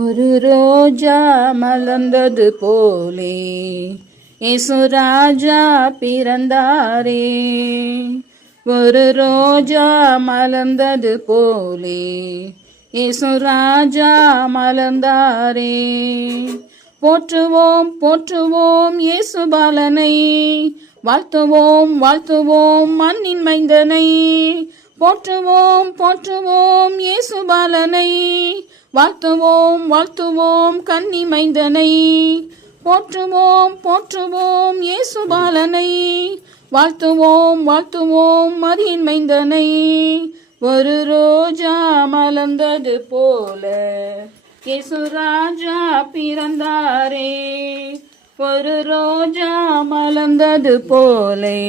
ஒரு ரோஜா மலர்ந்தது போலே. இசுராஜா பிறந்தாரே. ஒரு ரோஜா மலர்ந்தது போலே. இசுராஜா மலர்ந்தாரே. போற்றுவோம் போற்றுவோம் இயேசு பாலனை. வாழ்த்துவோம் வாழ்த்துவோம் மண்ணின் மைந்தனை. போற்றுவோம் போற்றுவோம் இயேசு பாலனை. வாழ்த்துவோம் வாழ்த்துவோம் கன்னி மைந்தனை போற்றுவோம் போற்றுவோம் இயேசு பாலனை வாழ்த்துவோம் வாழ்த்துவோம் மதியின் மைந்தனை ஒரு ரோஜா மலர்ந்தது போல இயேசு ராஜா பிறந்தாரே. ஒரு ரோஜா மலர்ந்தது போலே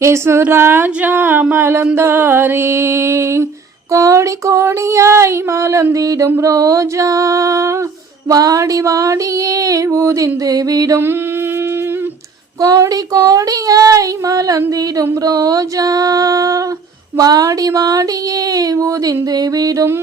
இயேசு ராஜா மலர்ந்தாரே. கோடி கோடிய மலர்ந்திடும் ரோஜா. வாடி வாடியே உதிந்து விடும். கோடி கோடியாய் மலர்ந்திடும் ரோஜா. வாடி வாடியே உதிந்து விடும்.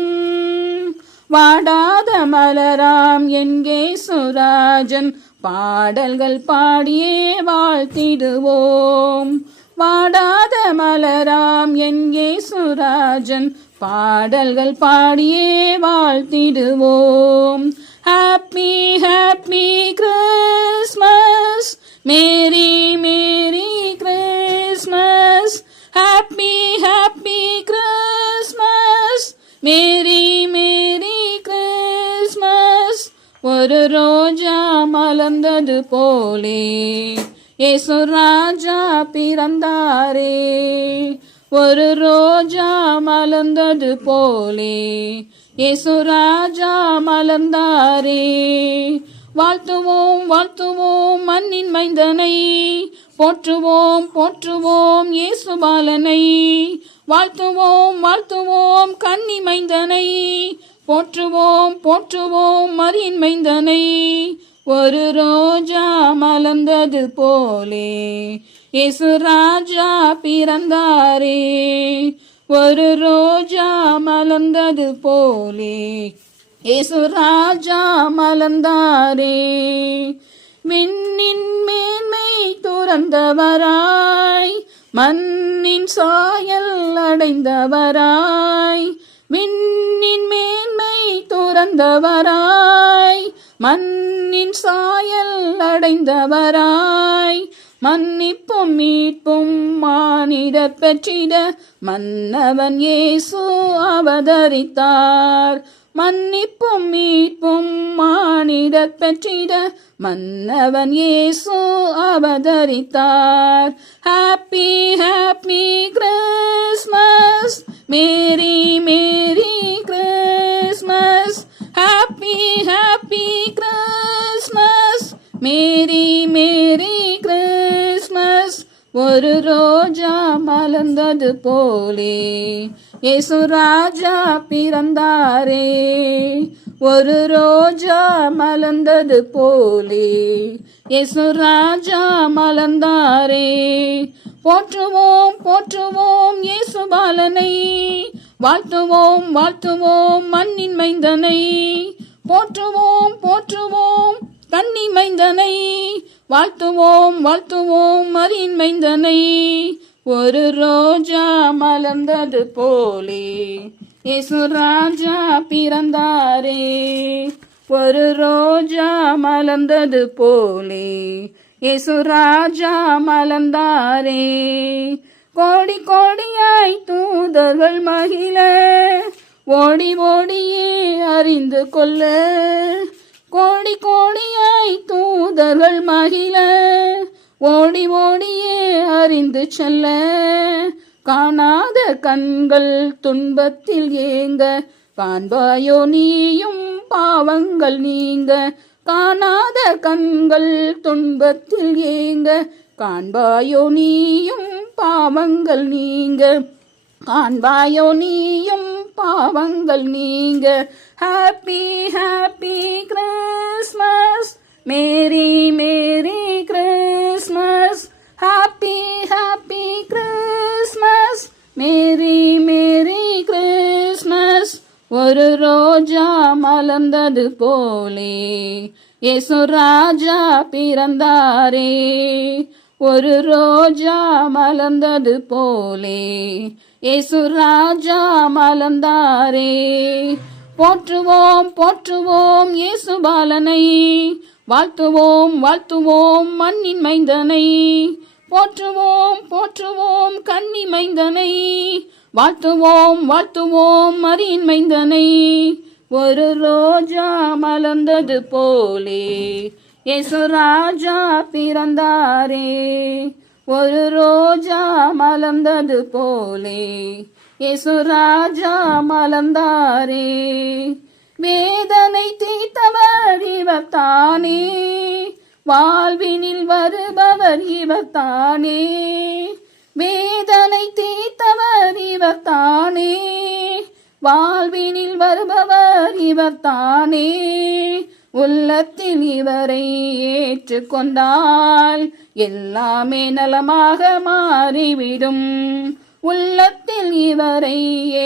வாடாத மலராம் என்கே சுராஜன் பாடல்கள் பாடியே வாழ்த்திடுவோம். வாடாத மலராம் என்கே சுராஜன் பாடல்கள் பாடியே வாழ்த்திடுவோம். Happy happy Christmas merry merry Christmas happy happy Christmas merry merry Christmas ஒரு ரோஜா மலர்ந்தது போலே. ஏசு ராஜா பிறந்தாரே. ஒரு ரோஜா மலர்ந்தது போலே. இயேசு ராஜா மலர்ந்தாரே. வாழ்த்துவோம் வாழ்த்துவோம் மண்ணின் மைந்தனை. போற்றுவோம் போற்றுவோம் இயேசு பாலனை. வாழ்த்துவோம் வாழ்த்துவோம் கன்னி மைந்தனை. போற்றுவோம் போற்றுவோம் மரியின் மைந்தனை. ஒரு ரோஜா மலர்ந்தது போலே. இயேசு ராஜா பிறந்தாரே. ஒரு ரோஜா மலர்ந்தது போலே. இயேசு ராஜா மலர்ந்தாரே. விண்ணின் மேன்மை துறந்தவராய் மண்ணின் சாயல் அடைந்தவராய் விண்ணின் மேன்மை துறந்தவராய் மண்ணின் சாயல் அடைந்தவராய் மன்னிப்பும் மீட்பும் மானிட பெற்றிட மன்னவன் இயேசு அவதரித்தார். மன்னிப்பும் மீட்பும் மானிட பெற்றிட மன்னவன் இயேசு அவதரித்தார். Happy happy Christmas merry merry. இயேசு போலே. இயேசு ராஜா பிறந்தாரே. ஒரு ரோஜா மலர்ந்தது போலே. இயேசு ராஜா மலர்ந்தாரே. போற்றுவோம் போற்றுவோம் இயேசு பாலனை. வாழ்த்துவோம் வாழ்த்துவோம் மண்ணின் மைந்தனை. போற்றுவோம் போற்றுவோம் கன்னி மைந்தனை. வாழ்த்துவோம் வாழ்த்துவோம் மரியின் மைந்தனை. ஒரு ரோஜா மலர்ந்தது போலே. இயேசு ராஜா பிறந்தாரே. ஒரு ரோஜா மலர்ந்தது போலே. இயேசு ராஜா மலர்ந்தாரே. கோடி கோடியாய் தூதர்கள் மகிழ. ஓடி ஓடியே அறிந்து கொள்ள. கோடி கோடியாய் தூதர்கள் மகிழ. ஓடி ஓடியே அறிந்து செல்ல. காணாத கண்கள் துன்பத்தில் ஏங்க. காண்பாயோ நீயும் பாவங்கள் நீங்க. காணாத கண்கள் துன்பத்தில் ஏங்க. காண்பாயோ நீயும் பாவங்கள் நீங்க. காண்பாயோ நீயும் பாவங்கள் நீங்க. Happy happy Christmas merry merry பிறந்தது போலே. ஏசு ராஜா பிறந்தாரே. ஒரு ரோஜா மலர்ந்தது போலே. ஏசு ராஜா மலர்ந்தாரே. போற்றுவோம் போற்றுவோம் இயேசு பாலனை. வாழ்த்துவோம் வாழ்த்துவோம் மண்ணின் மைந்தனை. போற்றுவோம் போற்றுவோம் கன்னி மைந்தனை. வாழ்த்துவோம் வாழ்த்துவோம் மரியின் மைந்தனை. ஒரு ரோஜா மலர்ந்தது போலே. இயேசு ராஜா பிறந்தாரே. ஒரு ரோஜா மலர்ந்தது போலே. இயேசு ராஜா மலர்ந்தாரே. வேதனை தீர்த்தவர் இவர் தானே. வாழ்வினில் வருபவர் இவர் தானே. வேதனை தீர்த்தவர் இவர் தானே. வாழ்வினில் வருபவர் இவர் தானே உள்ளத்தில் இவரை ஏற்றுக்கொண்டால் எல்லாமே நலமாக மாறிவிடும். உள்ளத்தில் இவரை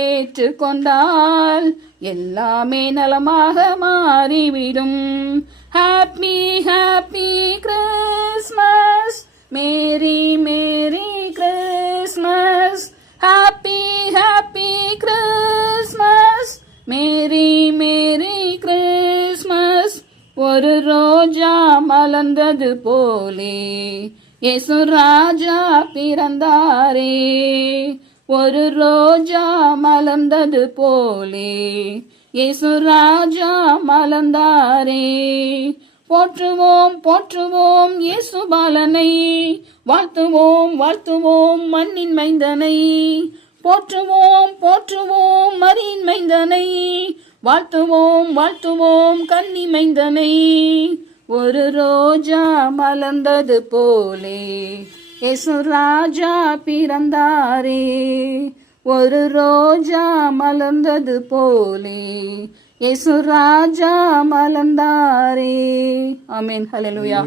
ஏற்றுக்கொண்டால் எல்லாமே நலமாக மாறிவிடும். Happy happy Christmas merry merry Christmas ஒரு ரோஜா மலர்ந்தது போலே. இயேசு ராஜா பிறந்தாரே. ஒரு ரோஜா மலர்ந்தது போலே. இயேசு ராஜா மலர்ந்தாரே. போற்றுவோம் போற்றுவோம் இயேசு பாலனை. வாழ்த்துவோம் வாழ்த்துவோம் மண்ணின் மைந்தனை. போற்றுவோம் போற்றுவோம் மரியின் மைந்தனை. வாழ்த்துவோம் வாழ்த்துவோம் கன்னி மைந்தனை. ஒரு ரோஜா மலர்ந்தது போலே. இயேசு ராஜா பிறந்தாரே. ஒரு ரோஜா மலர்ந்தது போலே. இயேசு ராஜா மலர்ந்தாரே. அமீன் ஹலலுயா